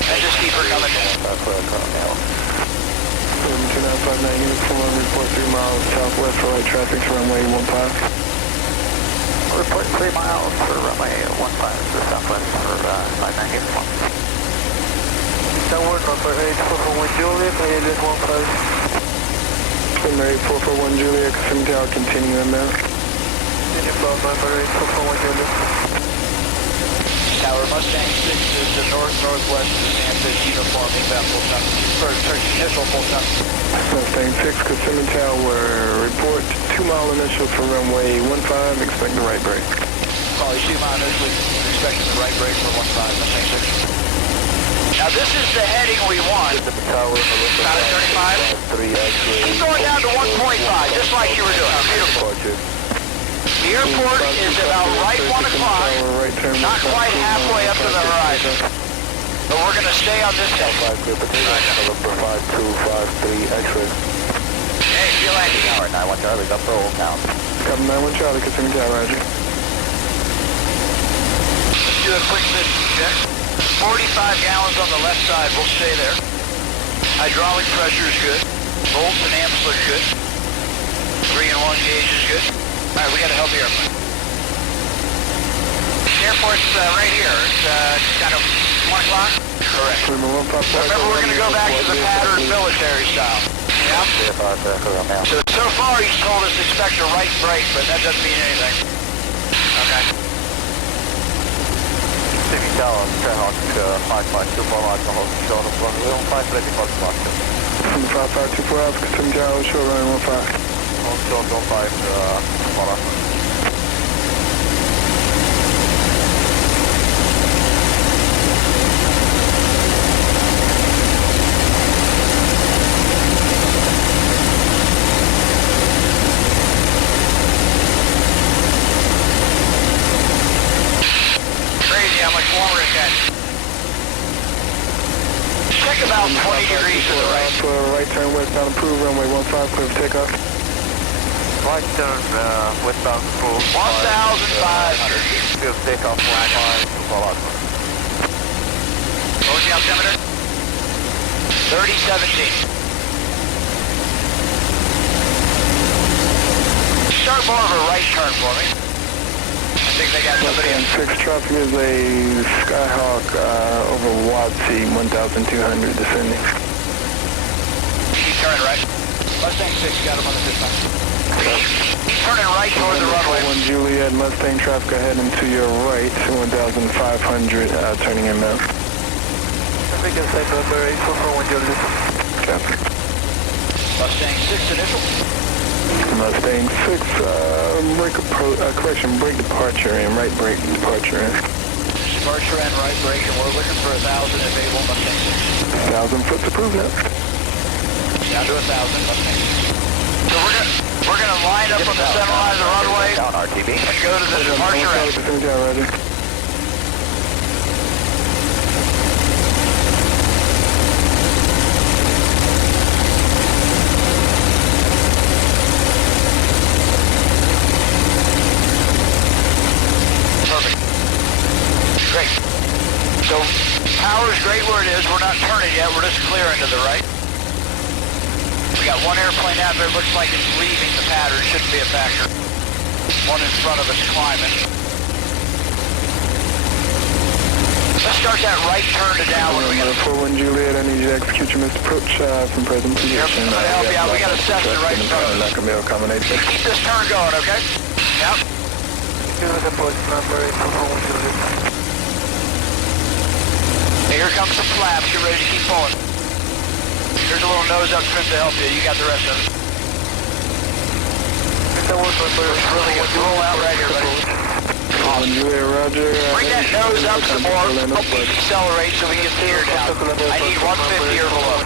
And just keep her coming down. 2959 uniform, report 3 miles southwest for light traffic to runway 15. Report 3 miles for runway 15 to the southwest for 59 uniform. Downward, number 8441 Juliet, headed 15. Number 8441 Juliet, Sim Tower, continue inbound. Inbound, number 8441 Juliet. Tower Mustang 6 is the north-northwest of the Sanford uniform inbound full stop. Search initial full stop. Mustang 6, Kissimmee Tower, report 2 mile initial for runway 15, expect the right brake. Probably 2 mile initial, expecting the right brake for 15, Mustang 6. Now this is the heading we want. About at 35. Keep going down to 1.5, just like you were doing. Beautiful. The airport is about right 1 o'clock, not quite halfway up to the horizon. But we're going to stay on this head. Hey, feel landing. Tower 91 Charlie, up roll now. Cover 91 Charlie, Kissimmee Tower, roger. Let's do a quick vision check. 45 gallons on the left side, we'll stay there. Hydraulic pressure is good. Volts and amps look good. 3 and 1 gauge is good. Alright, we got a healthy airplane. The airport's right here. It's kind of 1 o'clock? Correct. Remember, we're going to go back to the pattern military style. Yeah? So far he's told us expect a right brake, but that doesn't mean anything. Okay. City Tower, Trahawk 5524 large on hold short of runway 15, ready for departure. 5524 Alpha, Kissimmee Tower, short runway 15. Hold short 15, follow. How much warmer it gets. Check about 20 degrees to the right. Right turn westbound approved, runway 15, clear for takeoff. Right turn westbound approved. 1,500. Clear for takeoff, 15, follow. What was the altimeter? 3017. Start more of a right turn for me. I think they got somebody in. 6 traffic is a Skyhawk over Watsy, 1,200 descending. Keep turning right. Mustang 6 got him on the 15. Keep turning right toward the runway. 1 Juliet, Mustang traffic ahead and to your right, 1,500 turning inbound. I think it's safe number 8441 Juliet. Copy. Mustang 6 initial. Mustang 6, brake departure and right brake departure in. Departure and right brake, and we're looking for 1,000 if able, Mustang 6. 1,000 foot's approved now. Down to 1,000, Mustang 6. So we're gonna line up on the center line of the runway down RTB and go to the departure end. Roger. Great. So power's great where it is. We're not turning yet. We're just clearing to the right. We got one airplane out there. Looks like it's leaving the pattern. Shouldn't be a factor. One in front of us climbing. Let's start that right turn to downwind. We got 41 Juliet, I need you to execute your missed approach from present position. Yep, I'm gonna help you out. We got a Cessna right in front of us. Combination. Keep this turn going, okay? Yep. Give us a approach number 41 Juliet. Here comes the flaps. You're ready to keep pulling. Here's a little nose up trim to help you. You got the rest of it. Roll out right here, buddy. Awesome. Juliet, roger. Bring that nose up some more. Help me decelerate so we can see her down. I need 150 or below.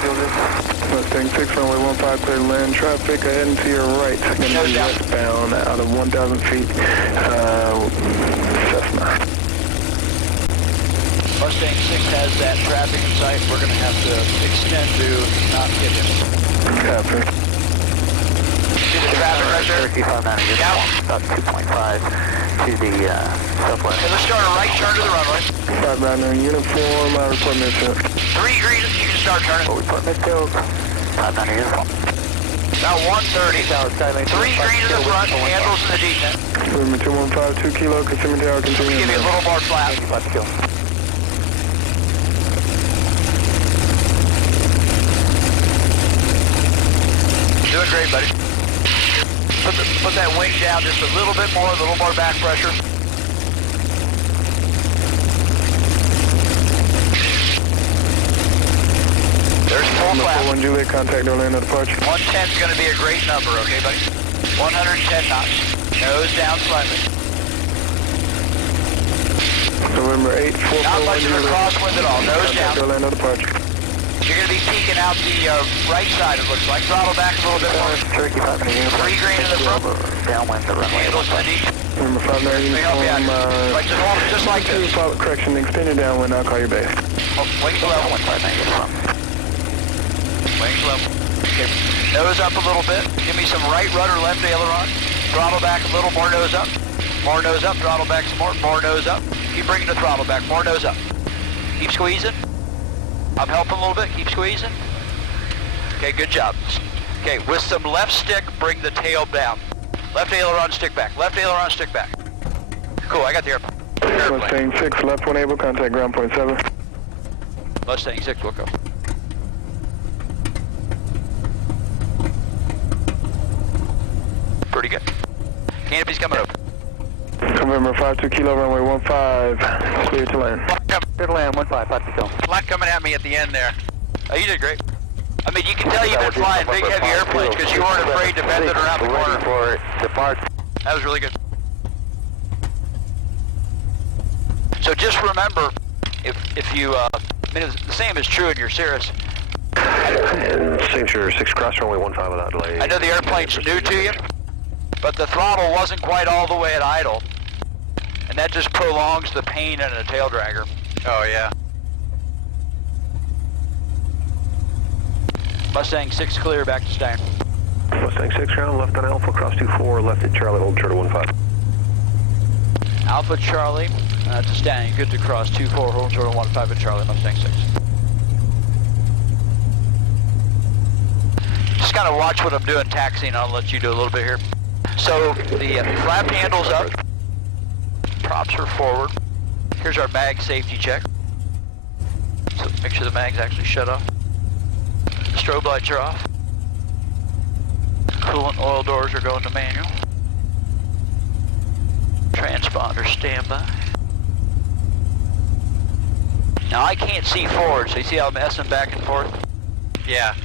Mustang 6, runway 15, clear land traffic. Ahead and to your right. Going to be westbound out of 1,000 feet. Cessna. Mustang 6 has that traffic in sight. We're going to have to extend to not hit him. Copy. See the traffic right there? Cherokee 590, Yeah. about 2.5 to the southwest. Okay, let's start a right turn to the runway. 590 uniform, I report midfield. 3 green, you can start turning. What we put midfield, 590 uniform. About 130. 3 green in the front, handles in the descent. Movement 215, 2 kilo, Kissimmee Tower, Give continue. you a little more flat. Doing great, buddy. Put that wing down just a little bit more, a little more back pressure. There's full flap. 41 Juliet, contact Orlando departure. 110 is going to be a great number, okay, buddy? 110 knots. Nose down slightly. November 8, Not 441 much of a Juliet. crosswind at all. Nose down. Contact Orlando departure. You're going to be peeking out the right side, it looks like. Throttle back a little bit more. Cherokee 590 uniform. 3 green in the front. Downwind the runway. Handles in the deep. Number 590 Let me help you out. uniform, Right, just hold it just like this. correction, extend it downwind, I'll call you base. Wings level. 590 uniform. Wings level. Okay. Nose up a little bit. Give me some right rudder, left aileron. Throttle back a little, more nose up. More nose up, throttle back some more nose up. Keep bringing the throttle back, more nose up. Keep squeezing. I'm helping a little bit, keep squeezing. Okay, good job. Okay, with some left stick, bring the tail down. Left aileron, stick back. Left aileron, stick back. Cool, I got the airplane. Mustang 6, left one able, contact ground point 7. Mustang 6 will go. Pretty good. Canopy's coming up. November 52 kilo, runway 15, clear to land. Clear to land, 15, 5 Flat coming at me at the end there. Oh, you did great. I mean, you can tell you've been flying big, heavy airplanes because you weren't afraid to bend it around the corner. For depart. That was really good. So just remember, if you, I mean, the same is true in your Cirrus. And Signature 6 cross runway 15 without delay. I know the airplane's new to you, but the throttle wasn't quite all the way at idle. And that just prolongs the pain in a tail dragger. Oh, yeah. Mustang 6 clear, back to Stein. Mustang 6 ground, left on Alpha, cross 24, left at Charlie, hold turtle 15. Alpha Charlie, to Stein, good to cross 24, hold turtle 15 at Charlie, Mustang 6. Just kind of watch what I'm doing taxiing. I'll let you do a little bit here. So the flap handle's up. Props are forward. Here's our mag safety check. So make sure the mag's actually shut off. Strobe lights are off. Coolant oil doors are going to manual. Transponder standby. Now I can't see forward, so you see how I'm messing back and forth? Yeah.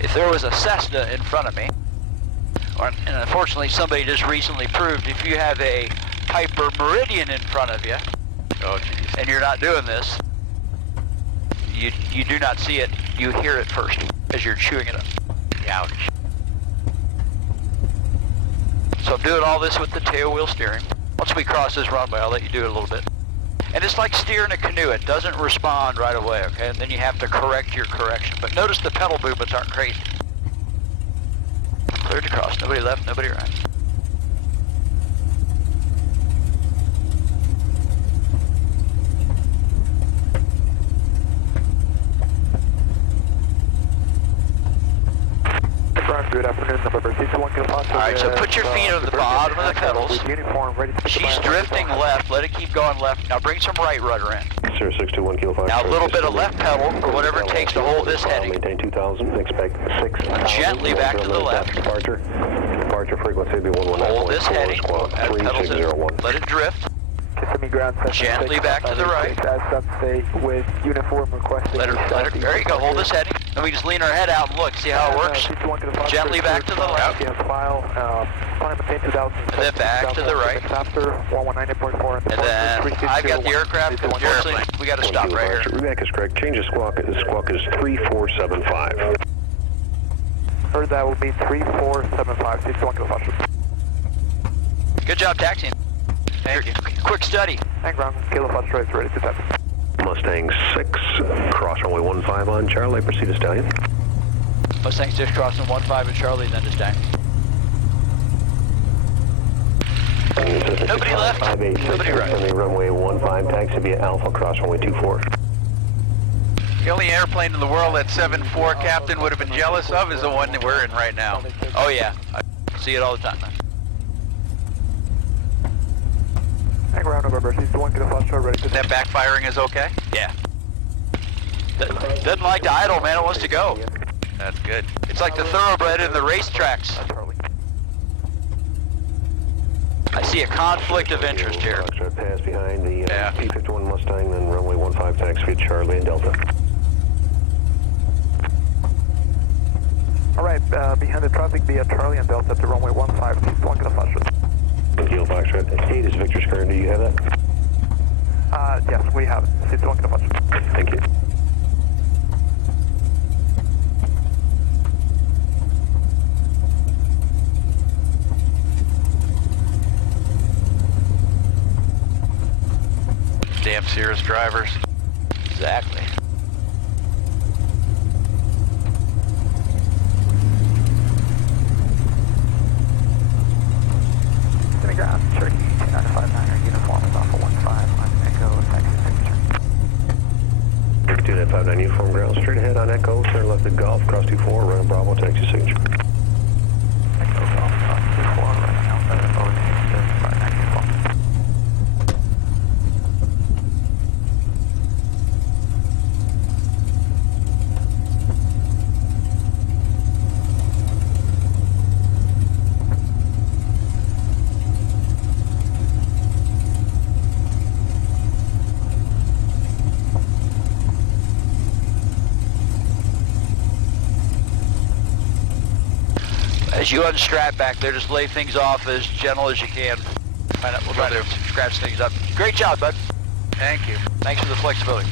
If there was a Cessna in front of me, and unfortunately somebody just recently proved if you have a Piper Meridian in front of you, and you're not doing this, you do not see it, you hear it first as you're chewing it up. Ouch. So I'm doing all this with the tail wheel steering. Once we cross this runway, I'll let you do it a little bit. And it's like steering a canoe, it doesn't respond right away, okay? And then you have to correct your correction. But notice the pedal movements aren't crazy. Cleared to cross, nobody left, nobody right. Good afternoon, November 61 kilo. Alright, so put your feet on the bottom of the pedals. She's drifting left, let it keep going left. Now bring some right rudder in. Sir 621 kilo 5. Now a little bit of left pedal, or whatever it takes to hold this heading. Maintain 2000, expect 6,000. Gently back to the left. Departure frequency will be 119.4. Hold this heading, squawk add pedals in, 3601. let it drift. Kissimmee ground Gently back to the right. With uniform requesting. Let her, there you go, hold this heading. And we just lean our head out and look, see how it works. Gently back to the left. And then back to the right. And then I've got the aircraft. Unfortunately, we got to stop right here. Reback is correct. Change the squawk. The squawk is 3475. Heard that will be 3475. 61 kilo. Good job taxiing. Thank you. Quick study. And ground, Kilo Foxtrot is ready to tap. Mustang 6, cross runway 15 on Charlie, proceed to Stallion. Mustang 6 crossing 15 and Charlie, then to Stallion. Nobody left. 586, Nobody right. friendly runway 15, taxi via Alpha, cross runway 24. The only airplane in the world that 7-4 captain would have been jealous of is the one that we're in right now. Oh yeah, I see it all the time. And ground, November 61, Kilo Foxtrot ready to tap. That backfiring is okay? Yeah. Doesn't like to idle, man. It wants to go. That's good. It's like the thoroughbred in the racetracks. Charlie. I see a conflict of interest here. Foxtrot pass behind the Yeah. P51 Mustang, then runway 15, taxi via Charlie and Delta. All right, behind the traffic via Charlie and Delta to runway 15, 61, Kilo Foxtrot. Kilo Foxtrot, 8 is Victor's current, do you have that? Yes, we have it. 61, Kilo Foxtrot. Thank you. Damn Cirrus drivers. Exactly. Semi ground, Cherokee 2959er, uniform is Alpha 15 on Echo, taxi signature. 2959 uniform ground, straight ahead on Echo, turn left at Golf, cross 24, run Bravo, taxi signature. Echo Golf, cross 24, running Alpha, OT 3590 uniform. As you unstrap back there, just lay things off as gentle as you can. We'll try to scratch things up. Great job, bud. Thank you. Thanks for the flexibility.